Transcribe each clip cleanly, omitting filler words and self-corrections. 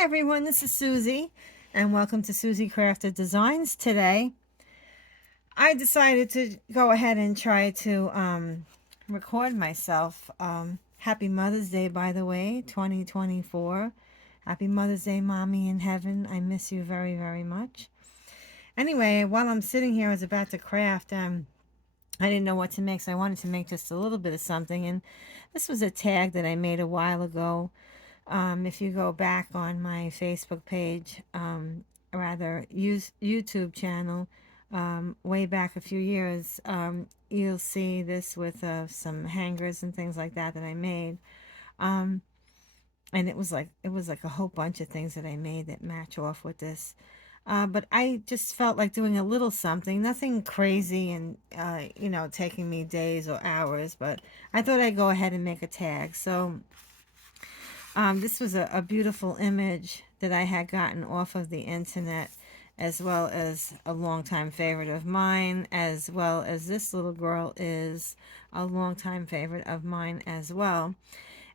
Hi everyone, this is Susie, and welcome to Susie Crafted Designs. Today, I decided to go ahead and try to record myself. Happy Mother's Day, by the way, 2024. Happy Mother's Day, Mommy in heaven. I miss you very, very much. Anyway, while I'm sitting here, I was about to craft. I didn't know what to make, so I wanted to make just a little bit of something. And this was a tag that I made a while ago. If you go back on my Facebook page, rather YouTube channel, way back a few years, you'll see this with some hangers and things like that I made. Um, and it was like a whole bunch of things that I made that match off with this. But I just felt like doing a little something, nothing crazy and taking me days or hours. But I thought I'd go ahead and make a tag. So this was a beautiful image that I had gotten off of the internet, as well as a longtime favorite of mine, as well as this little girl is a longtime favorite of mine as well.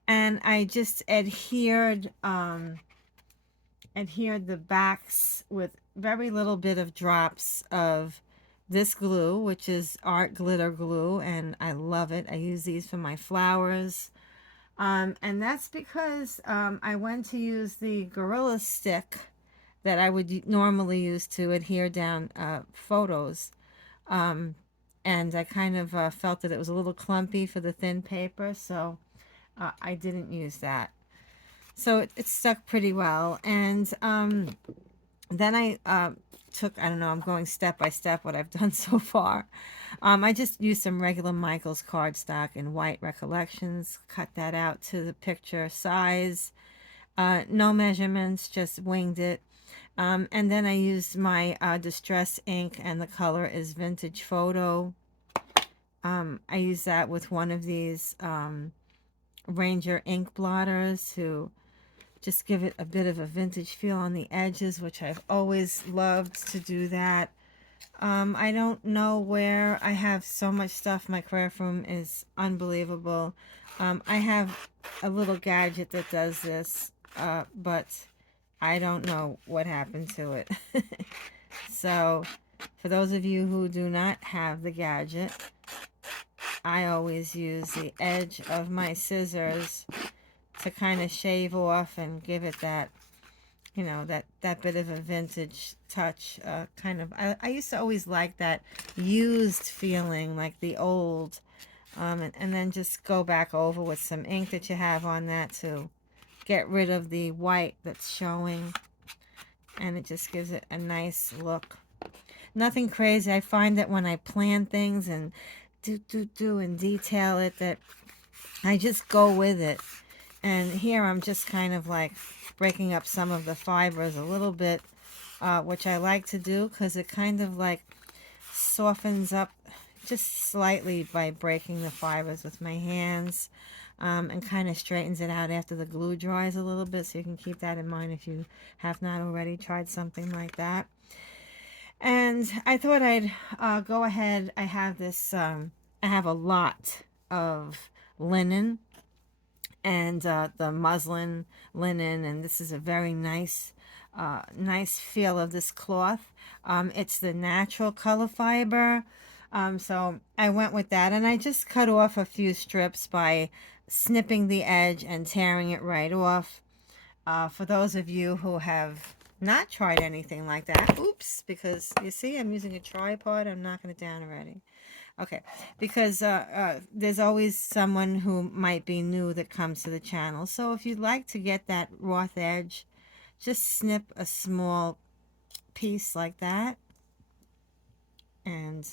And I just adhered the backs with very little bit of drops of this glue, which is art glitter glue, and I love it. I use these for my flowers. And that's because I went to use the Gorilla Stick that I would normally use to adhere down photos. Um, and I kind of felt that it was a little clumpy for the thin paper, so I didn't use that. So it stuck pretty well. And then I took, I don't know, I'm going step by step what I've done so far. I just used some regular Michaels cardstock in white Recollections, cut that out to the picture size, no measurements, just winged it. And then I used my Distress ink, and the color is Vintage Photo. I used that with one of these Ranger ink blotters to just give it a bit of a vintage feel on the edges, which I've always loved to do that. I don't know where I have so much stuff. My craft room is unbelievable. I have a little gadget that does this, but I don't know what happened to it. So, for those of you who do not have the gadget, I always use the edge of my scissors to kind of shave off and give it that, that bit of a vintage touch. I used to always like that used feeling, like the old, and then just go back over with some ink that you have on that to get rid of the white that's showing, and it just gives it a nice look. Nothing crazy. I find that when I plan things and do and detail it, that I just go with it. And here I'm just kind of like breaking up some of the fibers a little bit, which I like to do because it kind of like softens up just slightly by breaking the fibers with my hands, and kind of straightens it out after the glue dries a little bit. So you can keep that in mind if you have not already tried something like that. And I thought I'd go ahead. I have this, I have a lot of linen, and the muslin linen, and this is a very nice nice feel of this cloth. It's the natural color fiber, so I went with that, and I just cut off a few strips by snipping the edge and tearing it right off. For those of you who have not tried anything like that, oops, because you see I'm using a tripod, I'm knocking it down already. Okay, because there's always someone who might be new that comes to the channel. So if you'd like to get that raw edge, just snip a small piece like that and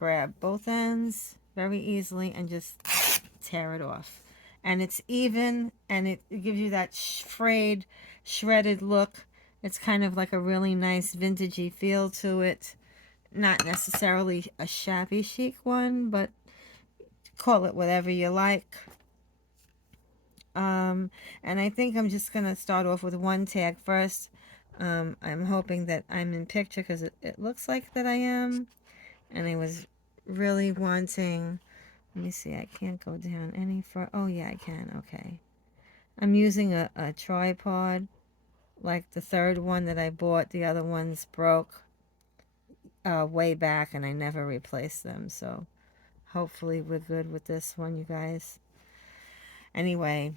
grab both ends very easily and just tear it off. And it's even, and it gives you that frayed, shredded look. It's kind of like a really nice vintagey feel to it. Not necessarily a shabby chic one, but call it whatever you like. And I think I'm just gonna start off with one tag first. I'm hoping that I'm in picture because it looks like that I am. And I was really wanting, let me see, I can't go down any further. Oh yeah, I can. Okay. I'm using a tripod like the third one that I bought. The other ones broke way back and I never replaced them. So hopefully we're good with this one, you guys. Anyway,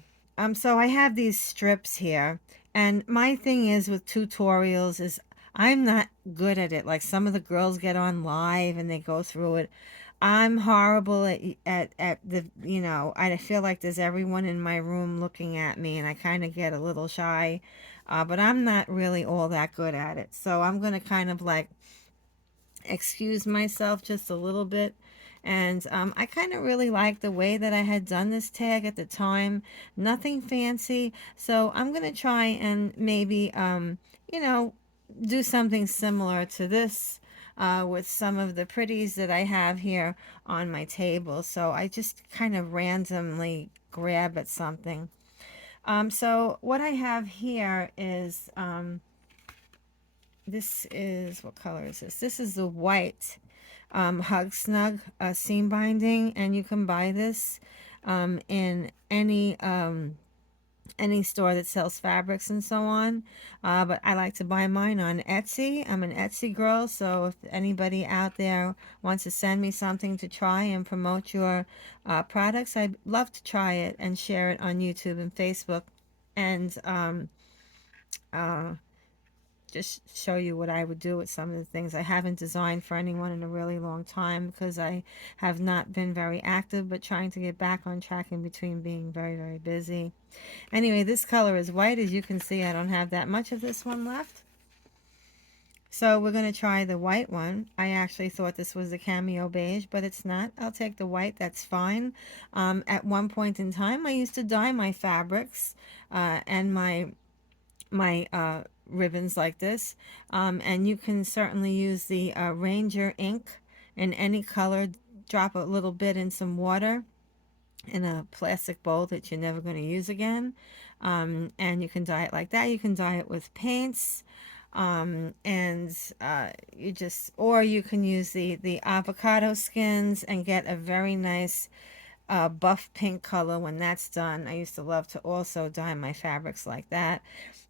so I have these strips here, and my thing is with tutorials is I'm not good at it. Like some of the girls get on live and they go through it. I'm horrible at the, I feel like there's everyone in my room looking at me and I kind of get a little shy. But I'm not really all that good at it. So I'm going to kind of like excuse myself just a little bit. And I kind of really like the way that I had done this tag at the time. Nothing fancy. So I'm going to try and maybe, you know, do something similar to this with some of the pretties that I have here on my table. So I just kind of randomly grab at something. So what I have here is, this is, what color is this? This is the white Hug Snug seam binding, and you can buy this in any store that sells fabrics and so on. But I like to buy mine on Etsy. I'm an Etsy girl, so if anybody out there wants to send me something to try and promote your products, I'd love to try it and share it on YouTube and Facebook, and uh, just show you what I would do with some of the things. I haven't designed for anyone in a really long time because I have not been very active, but trying to get back on track in between being very, very busy. Anyway, this color is white. As you can see, I don't have that much of this one left. So we're going to try the white one. I actually thought this was the cameo beige, but it's not. I'll take the white. That's fine. At one point in time, I used to dye my fabrics and my ribbons like this, and you can certainly use the Ranger ink in any color. Drop a little bit in some water in a plastic bowl that you're never going to use again, and you can dye it like that. You can dye it with paints, and you just, or you can use the avocado skins and get a very nice buff pink color when that's done. I used to love to also dye my fabrics like that.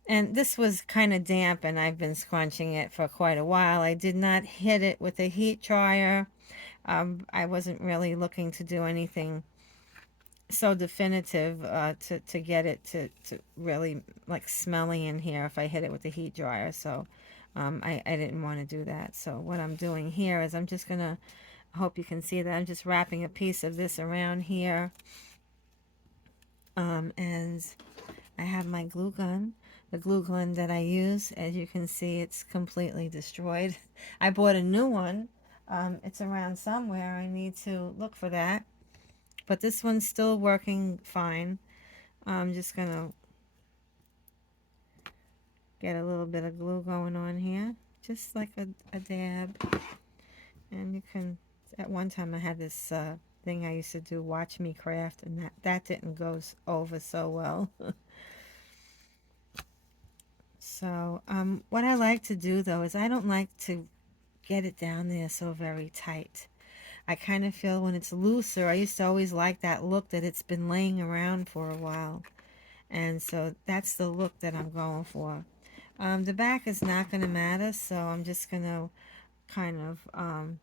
And this was kind of damp and I've been scrunching it for quite a while. I did not hit it with a heat dryer. I wasn't really looking to do anything so definitive to get it to really like smelly in here if I hit it with a heat dryer. So I didn't want to do that. So what I'm doing here is I'm just going to, I hope you can see that, I'm just wrapping a piece of this around here. And I have my glue gun. The glue gun that I use, as you can see, it's completely destroyed. I bought a new one. It's around somewhere. I need to look for that. But this one's still working fine. I'm just going to get a little bit of glue going on here. Just like a dab. And you can, at one time I had this thing I used to do, Watch Me Craft, and that didn't go over so well. So what I like to do though is I don't like to get it down there so very tight. I kind of feel when it's looser, I used to always like that look that it's been laying around for a while. And so that's the look that I'm going for. The back is not going to matter, so I'm just going to kind of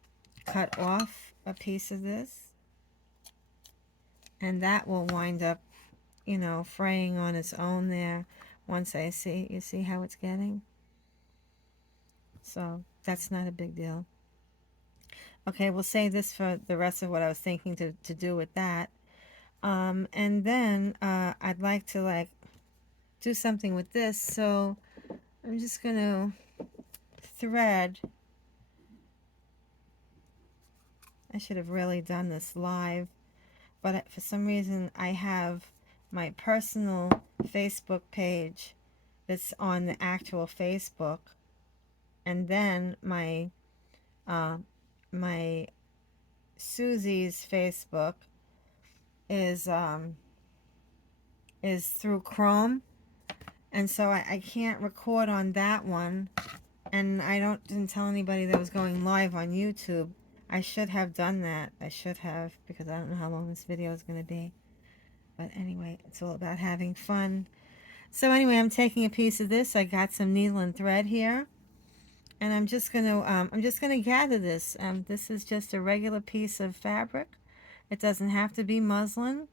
cut off a piece of this. And that will wind up, fraying on its own there once you see how it's getting? So that's not a big deal. Okay, we'll save this for the rest of what I was thinking to do with that. And then I'd like to like do something with this. So I'm just going to thread. I should have really done this live, but for some reason I have my personal Facebook page that's on the actual Facebook, and then my Susie's Facebook is through Chrome, and so I can't record on that one, and didn't tell anybody that I was going live on YouTube. I should have done that. I should have, because I don't know how long this video is going to be. But anyway, it's all about having fun. So anyway, I'm taking a piece of this. I got some needle and thread here, and I'm just gonna gather this. This is just a regular piece of fabric. It doesn't have to be muslin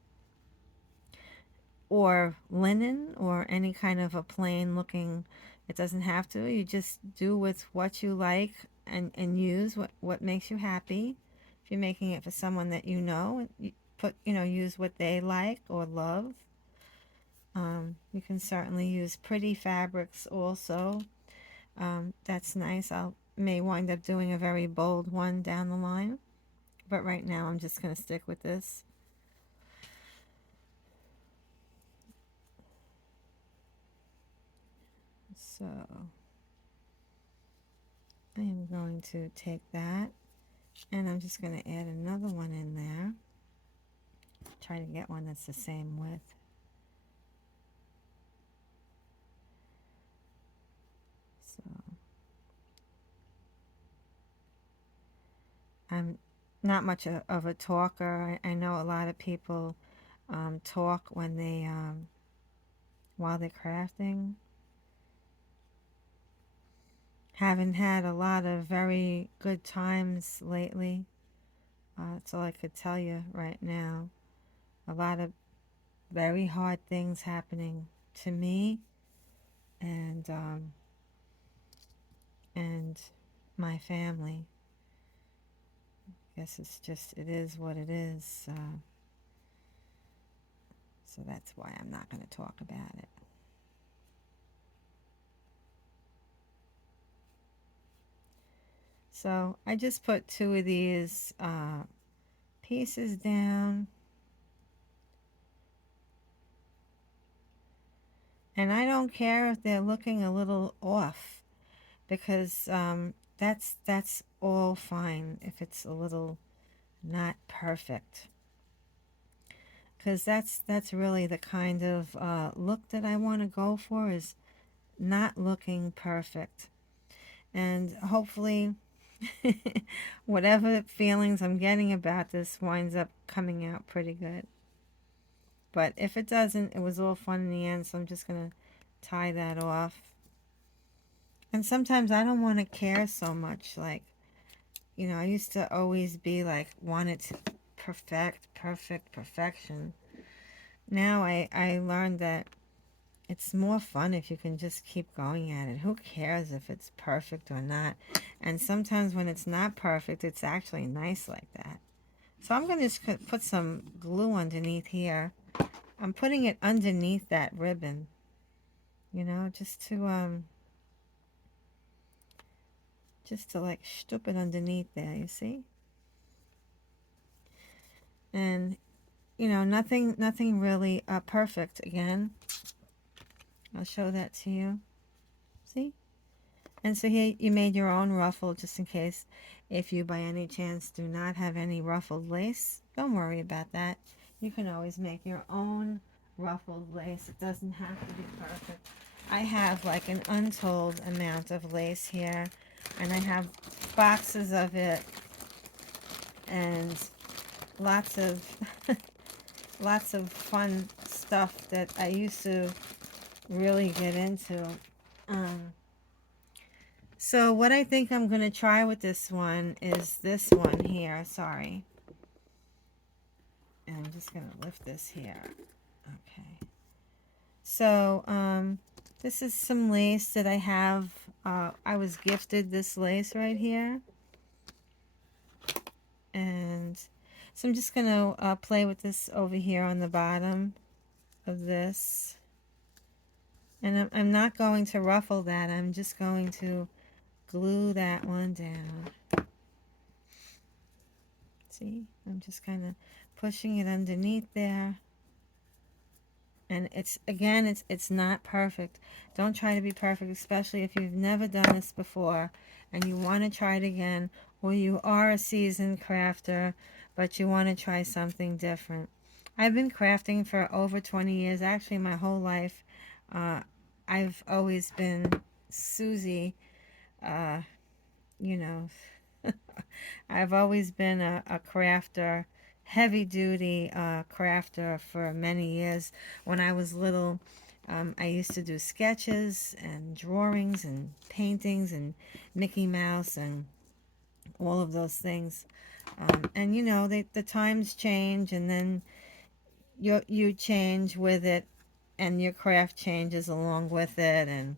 or linen or any kind of a plain looking. It doesn't have to. You just do with what you like, and use what makes you happy. If you're making it for someone that you know, you put, use what they like or love. You can certainly use pretty fabrics also. That's nice. I may wind up doing a very bold one down the line, but right now I'm just going to stick with this. So I am going to take that, and I'm just going to add another one in there. Try to get one that's the same width. So I'm not much of a talker. I know a lot of people talk when they while they're crafting. Haven't had a lot of very good times lately. That's all I could tell you right now. A lot of very hard things happening to me, and my family. I guess it is what it is. So that's why I'm not going to talk about it. So I just put two of these pieces down. And I don't care if they're looking a little off, because that's all fine if it's a little not perfect. Because that's really the kind of look that I want to go for, is not looking perfect. And hopefully whatever feelings I'm getting about this winds up coming out pretty good. But if it doesn't, it was all fun in the end, so I'm just going to tie that off. And sometimes I don't want to care so much. Like, I used to always be like, wanted to perfection. Now I learned that it's more fun if you can just keep going at it. Who cares if it's perfect or not? And sometimes when it's not perfect, it's actually nice like that. So I'm going to just put some glue underneath here. I'm putting it underneath that ribbon, just to like stoop it underneath there, you see? And nothing really perfect. Again, I'll show that to you. See? And so here you made your own ruffle, just in case if you by any chance do not have any ruffled lace. Don't worry about that. You can always make your own ruffled lace. It doesn't have to be perfect. I have like an untold amount of lace here, and I have boxes of it, and lots of lots of fun stuff that I used to really get into. So what I think I'm going to try with this one is this one here. Sorry. And I'm just going to lift this here. Okay. So this is some lace that I have. I was gifted this lace right here. And so I'm just going to play with this over here on the bottom of this. And I'm not going to ruffle that. I'm just going to glue that one down. See, I'm just kind of pushing it underneath there. And it's not perfect. Don't try to be perfect, especially if you've never done this before and you want to try it again, or you are a seasoned crafter but you want to try something different. I've been crafting for over 20 years, actually my whole life. I've always been Susie, uh, you know, I've always been a crafter, heavy duty crafter for many years. When I was little, I used to do sketches and drawings and paintings and Mickey Mouse and all of those things. And you know, the times change, and then you change with it, and your craft changes along with it, and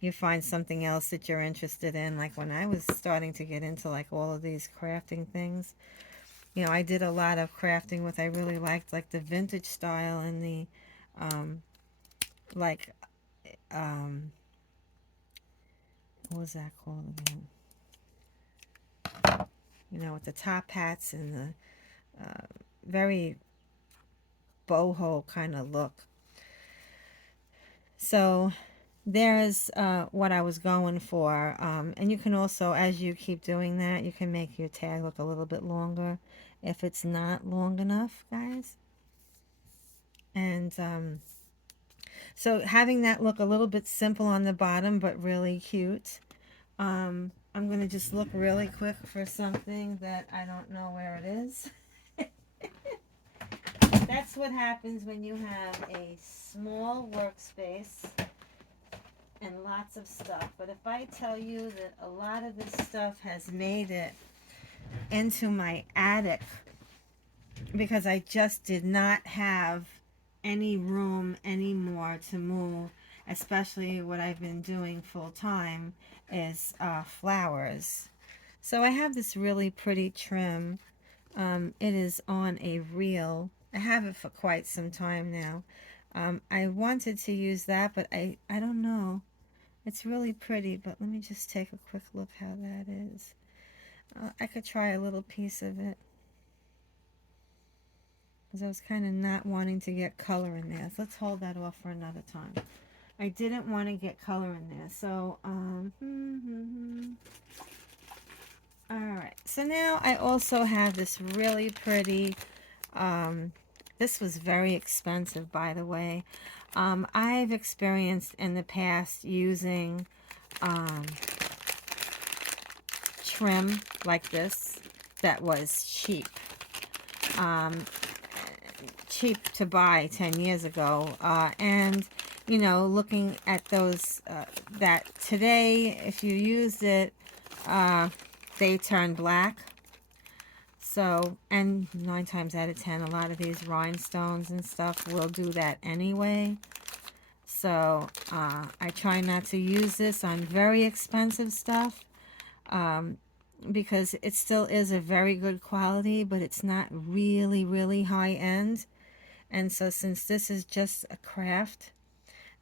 you find something else that you're interested in. Like when I was starting to get into like all of these crafting things, you know, I did a lot of crafting with I really liked like the vintage style and the um like um what was that called again? You know, with the top hats and the very boho kind of look. So there's what I was going for. And you can also, as you keep doing that, you can make your tag look a little bit longer if it's not long enough, guys. And so having that look a little bit simple on the bottom, but really cute. I'm going to just look really quick for something that I don't know where it is. That's what happens when you have a small workspace and lots of stuff. But if I tell you that a lot of this stuff has made it into my attic because I just did not have any room anymore to move, especially what I've been doing full time is flowers. So I have this really pretty trim. It is on a reel. I have it for quite some time now. I wanted to use that, but I don't know. It's really pretty, but let me just take a quick look how that is. I could try a little piece of it because I was kind of not wanting to get color in there. So let's hold that off for another time. I didn't want to get color in there. So, all right. So now I also have this really pretty, this was very expensive, by the way. I've experienced in the past using trim like this that was cheap. Um, Cheap to buy 10 years ago. And, you know, looking at those, that today, if you used it, they turn black. So, and 9 times out of 10, a lot of these rhinestones and stuff will do that anyway. So, I try not to use this on very expensive stuff. Because it still is a very good quality, but it's not really, really high end. And so since this is just a craft,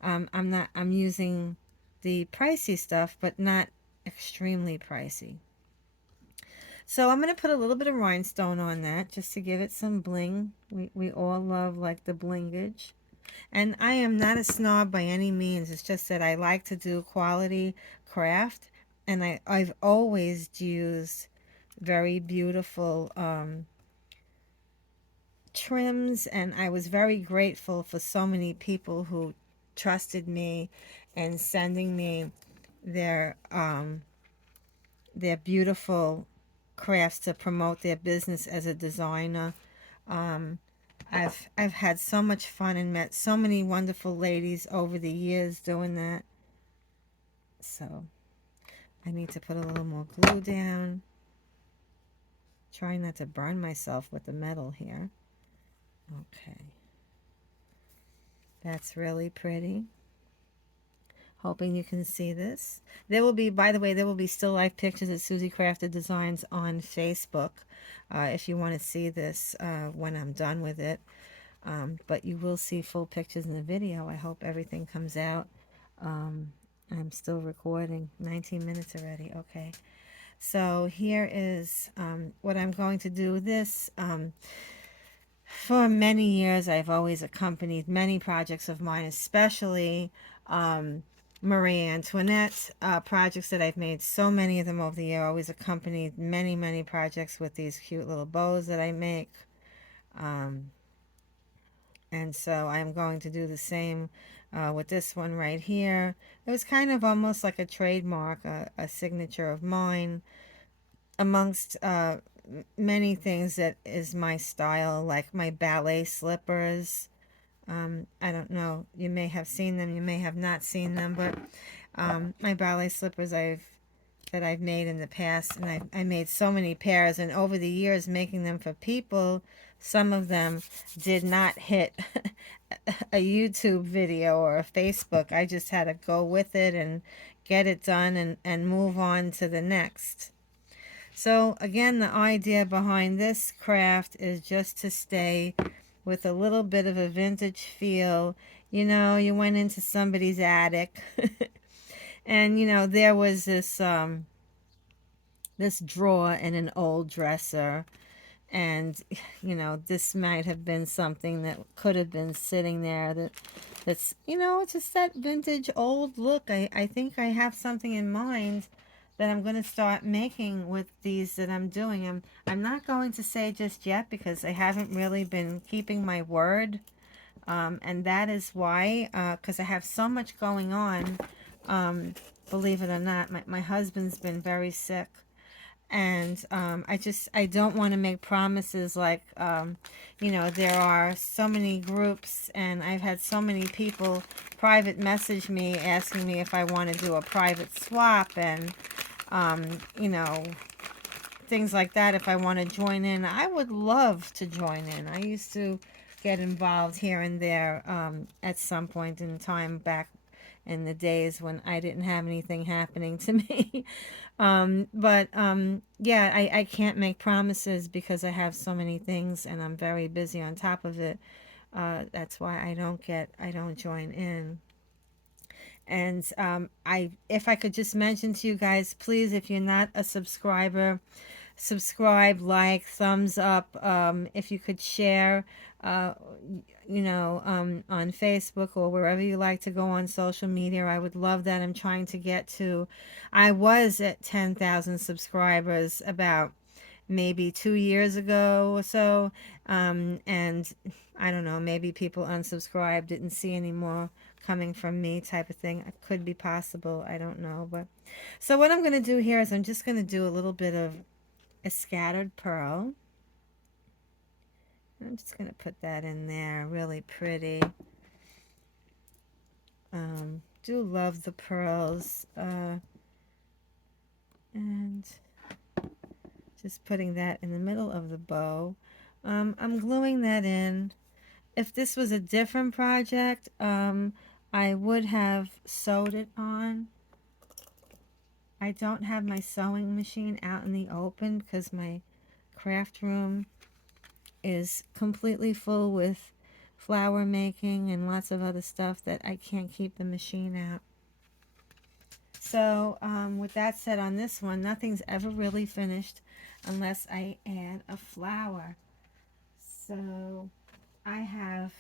I'm using the pricey stuff, but not extremely pricey. So I'm going to put a little bit of rhinestone on that just to give it some bling. We all love like the blingage. And I am not a snob by any means. It's just that I like to do quality craft. And I've always used very beautiful trims, and I was very grateful for so many people who trusted me and sending me their their beautiful crafts to promote their business as a designer. Um, I've had so much fun and met so many wonderful ladies over the years doing that. So I need to put a little more glue down. Trying not to burn myself with the metal here. Okay. That's really pretty. Hoping you can see this. There will be, by the way, there will be still life pictures of Susie Crafted Designs on Facebook if you want to see this when I'm done with it. But you will see full pictures in the video. I hope everything comes out. I'm still recording. 19 minutes already. Okay. So here is what I'm going to do with this. For many years, I've always accompanied many projects of mine, especially Marie Antoinette projects that I've made. So many of them over the year. I always accompanied many, many projects with these cute little bows that I make. And so I'm going to do the same with this one right here. It was kind of almost like a trademark, a signature of mine amongst many things that is my style, like my ballet slippers. I don't know, you may have seen them, you may have not seen them, but my ballet slippers that I've made in the past, and I made so many pairs, and over the years making them for people, some of them did not hit a YouTube video or a Facebook. I just had to go with it and get it done and move on to the next. So again, the idea behind this craft is just to stay with a little bit of a vintage feel. You know, you went into somebody's attic and you know there was this drawer in an old dresser, and you know this might have been something that could have been sitting there that's you know it's just that vintage old look. I think I have something in mind that I'm going to start making with these that I'm doing. I'm not going to say just yet because I haven't really been keeping my word, and that is why, because I have so much going on. Believe it or not, my husband's been very sick, and I don't want to make promises like, you know, there are so many groups, and I've had so many people private message me asking me if I want to do a private swap, and you know, things like that. If I want to join in, I would love to join in. I used to get involved here and there, at some point in time back in the days when I didn't have anything happening to me. Yeah, I can't make promises because I have so many things and I'm very busy on top of it. That's why I don't join in. And if I could just mention to you guys, please, if you're not a subscriber, subscribe, like, thumbs up. If you could share, uh, you know, on Facebook or wherever you like to go on social media, I would love that. I'm trying to get to, I was at 10,000 subscribers about maybe 2 years ago or so. And I don't know, maybe people unsubscribed, didn't see any more coming from me type of thing. It could be possible. I don't know. But so what I'm going to do here is I'm just going to do a little bit of a scattered pearl. I'm just going to put that in there, really pretty. Do love the pearls. And just putting that in the middle of the bow. I'm gluing that in. If this was a different project, I would have sewed it on. I don't have my sewing machine out in the open because my craft room is completely full with flower making and lots of other stuff that I can't keep the machine out. So with that said, on this one, nothing's ever really finished unless I add a flower. So I have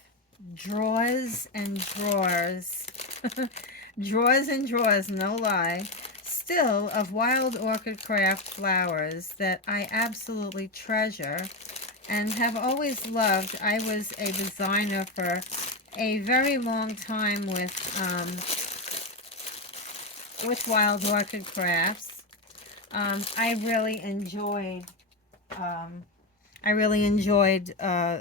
drawers and drawers, drawers and drawers, no lie, still of Wild Orchid Craft flowers that I absolutely treasure and have always loved. I was a designer for a very long time with Wild Orchid Crafts. I really enjoyed um,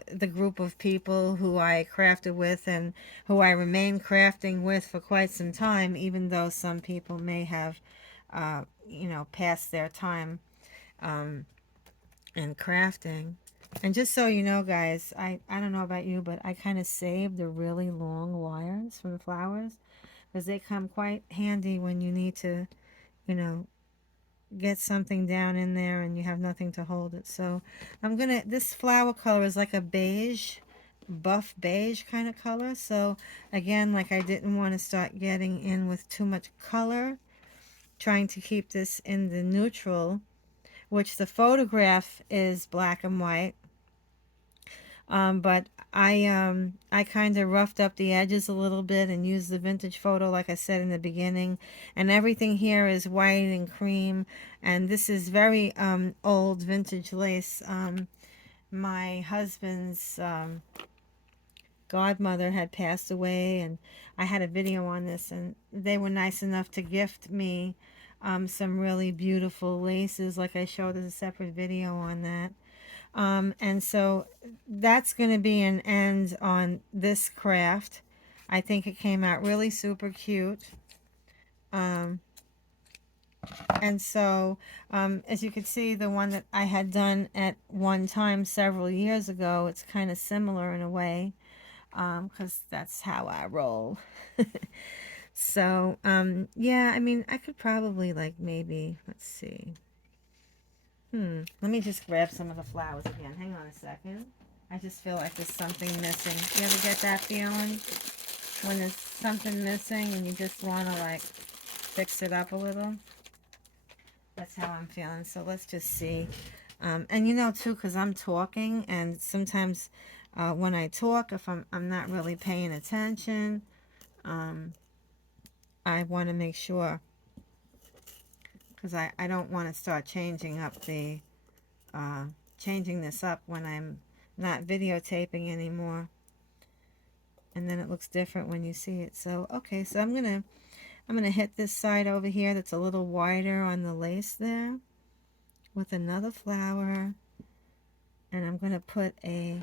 the group of people who I crafted with and who I remain crafting with for quite some time, even though some people may have, you know, passed their time in crafting. And just so you know, guys, I don't know about you, but I kind of save the really long wires from the flowers because they come quite handy when you need to, you know, get something down in there and you have nothing to hold it. So this flower color is like a beige, buff beige kind of color. So again, like I didn't want to start getting in with too much color, trying to keep this in the neutral, which the photograph is black and white. But I kind of roughed up the edges a little bit and used the vintage photo like I said in the beginning, and everything here is white and cream, and this is very old vintage lace. My husband's godmother had passed away, and I had a video on this, and they were nice enough to gift me some really beautiful laces, like I showed as a separate video on that. And so that's going to be an end on this craft. I think it came out really super cute. Um, and so, as you can see, the one that I had done at one time several years ago, it's kind of similar in a way, because that's how I roll. So, yeah, I mean, I could probably like maybe, let's see. Let me just grab some of the flowers again. Hang on a second. I just feel like there's something missing. You ever get that feeling? When there's something missing and you just want to like fix it up a little? That's how I'm feeling. So let's just see. And you know too, because I'm talking, and sometimes when I talk, if I'm not really paying attention, um, I want to make sure, because I don't want to start changing up the changing this up when I'm not videotaping anymore, and then it looks different when you see it. So okay, so I'm gonna hit this side over here that's a little wider on the lace there with another flower, and I'm gonna put a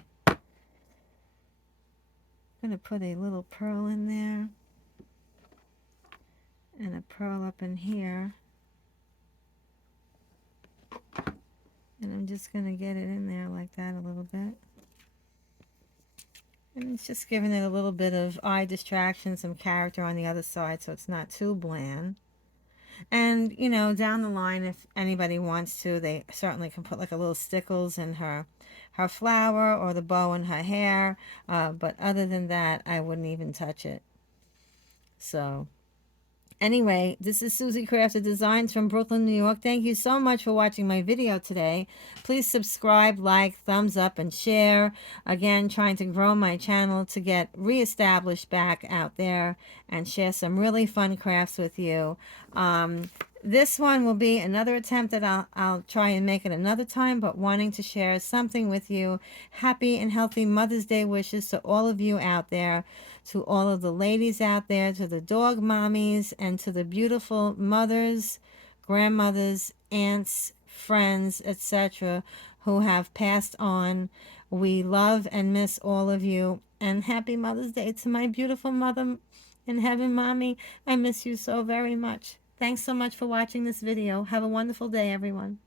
little pearl in there and a pearl up in here, and I'm just gonna get it in there like that a little bit. And it's just giving it a little bit of eye distraction, some character on the other side so it's not too bland. And, you know, down the line, if anybody wants to, they certainly can put like a little stickles in her flower or the bow in her hair. But other than that, I wouldn't even touch it. So anyway, this is Susie Crafted Designs from Brooklyn, New York. Thank you so much for watching my video today. Please subscribe, like, thumbs up, and share. Again, trying to grow my channel to get reestablished back out there and share some really fun crafts with you. This one will be another attempt that I'll try and make it another time, but wanting to share something with you. Happy and healthy Mother's Day wishes to all of you out there, to all of the ladies out there, to the dog mommies, and to the beautiful mothers, grandmothers, aunts, friends, etc., who have passed on. We love and miss all of you. And happy Mother's Day to my beautiful mother in heaven, Mommy. I miss you so very much. Thanks so much for watching this video. Have a wonderful day, everyone.